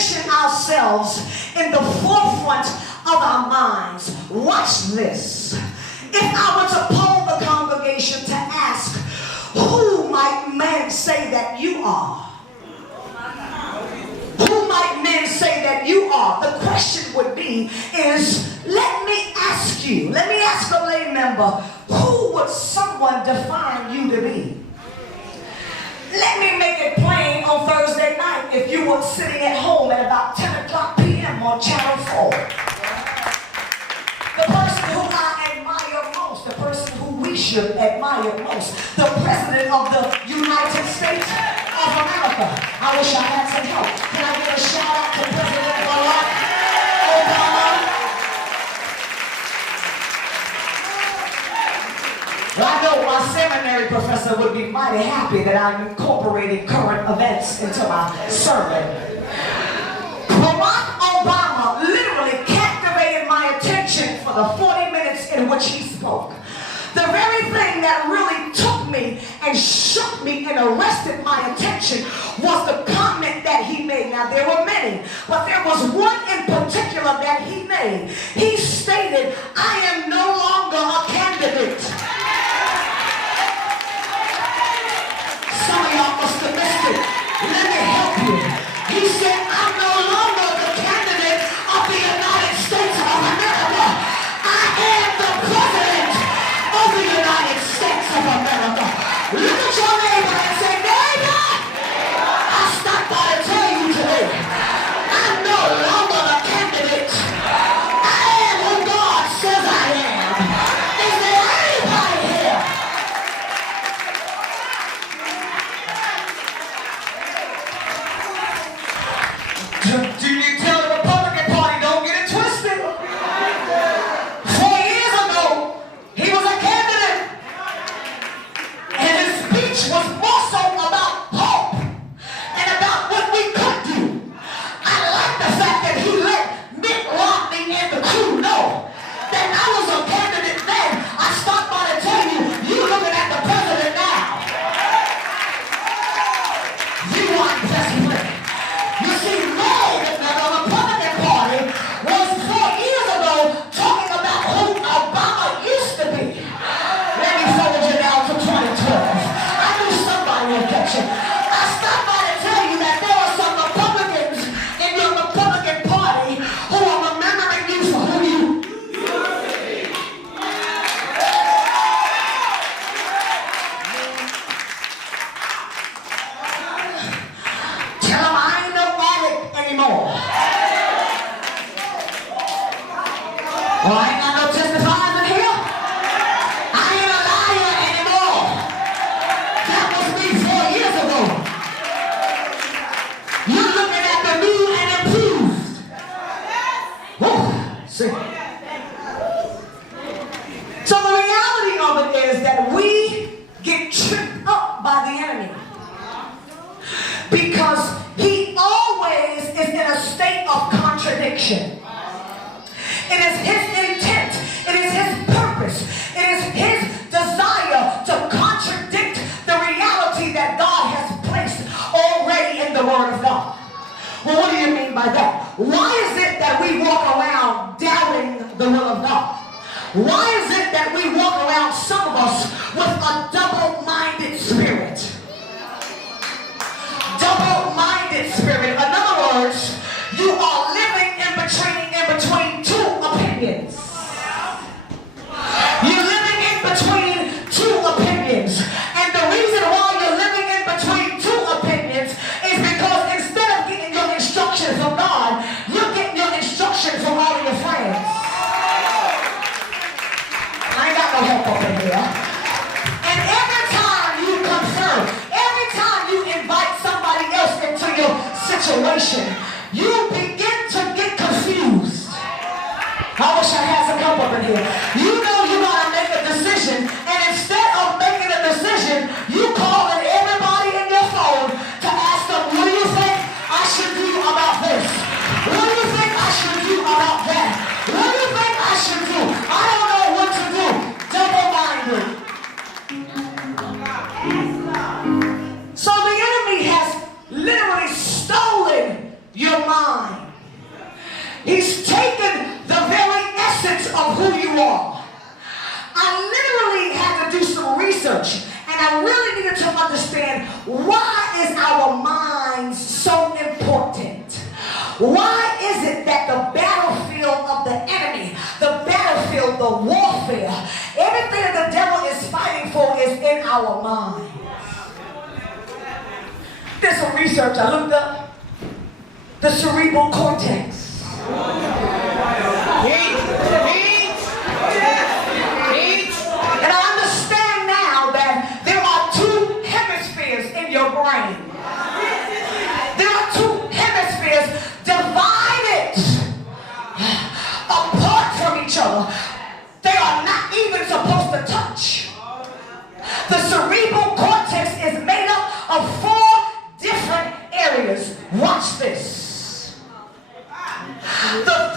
position ourselves in the forefront of our minds. Watch this. If I were to poll the congregation to ask, who might men say that you are? Who might men say that you are? The question would be let me ask a lay member, who would someone define you to be? Let me make it plain on Thursday night if you were sitting at home at about 10 o'clock p.m. on Channel 4. The person who I admire most, the person who we should admire most, the President of the United States of America. I wish I had some help. Can I give a shout out to President Barack Obama? Well, I know my seminary professor would be mighty happy that I'm incorporating current events into my sermon. Barack Obama literally captivated my attention for the 40 minutes in which he spoke. The very thing that really took me and shook me and arrested my attention was the comment that he made. Now, there were many, but there was one in particular that he made. He stated, I am no longer a candidate. Some of y'all must have missed it. Let me help you. He said, I'm no longer the candidate of the United States of America. I am the president of the United States of America. Look at your neighbor and say, neighbor, I stopped by to tell you today, I'm no longer the candidate. I am who God says I am. Is there anybody here? Do you tell the Republican Party, don't get it twisted? 4 years ago, he was a candidate. And his speech was more so about hope and about what we could do. I like the fact that he let Mitt Romney and the crew know that I was a candidate then. I stopped by to tell you, you're looking at the president now. You want best friend. You see, the Republican Party was 4 years ago talking about who Obama used to be. Let me forward you now to 2012. I knew somebody would catch it. I stopped by to tell you that there are some Republicans in your Republican Party who are remembering you for who you used to be. Tell them I ain't no addict anymore. Well, I ain't got no testifiers in here. I ain't a liar anymore. That was me 4 years ago. You're looking at the new and improved. Woo. See? So the reality of it is that we get tripped up by the enemy. Because he always is in a state of contradiction. It is his intent. It is his purpose. It is his desire to contradict the reality that God has placed already in the Word of God. Well, what do you mean by that? Why is it that we walk around doubting the will of God? Why is it that we walk around, some of us, with a double-minded spirit? Double-minded spirit. In other words, you are living in between two opinions. You're living in between two opinions. And the reason why you're living in between two opinions is because instead of getting your instruction from God, you're getting your instruction from all of your friends. I ain't got no help up in here. And every time you confirm, every time you invite somebody else into your situation, you begin to get confused. I wish I had some help up in here. You know you gotta make a decision, and instead of making a decision, you call in everybody in your phone to ask them, what do you think I should do about this? What do you think I should do about that? What do you think I should do? I don't know what to do. Double-minded. So the enemy has literally stolen your mind. Why is our minds so important? Why is it that the battlefield of the enemy, the battlefield, the warfare, everything that the devil is fighting for is in our mind? There's some research I looked up. The cerebral cortex. And I understand now that there are two hemispheres in your brain. There are two hemispheres divided apart from each other. They are not even supposed to touch. The cerebral cortex is made up of 4 different areas. Watch this. The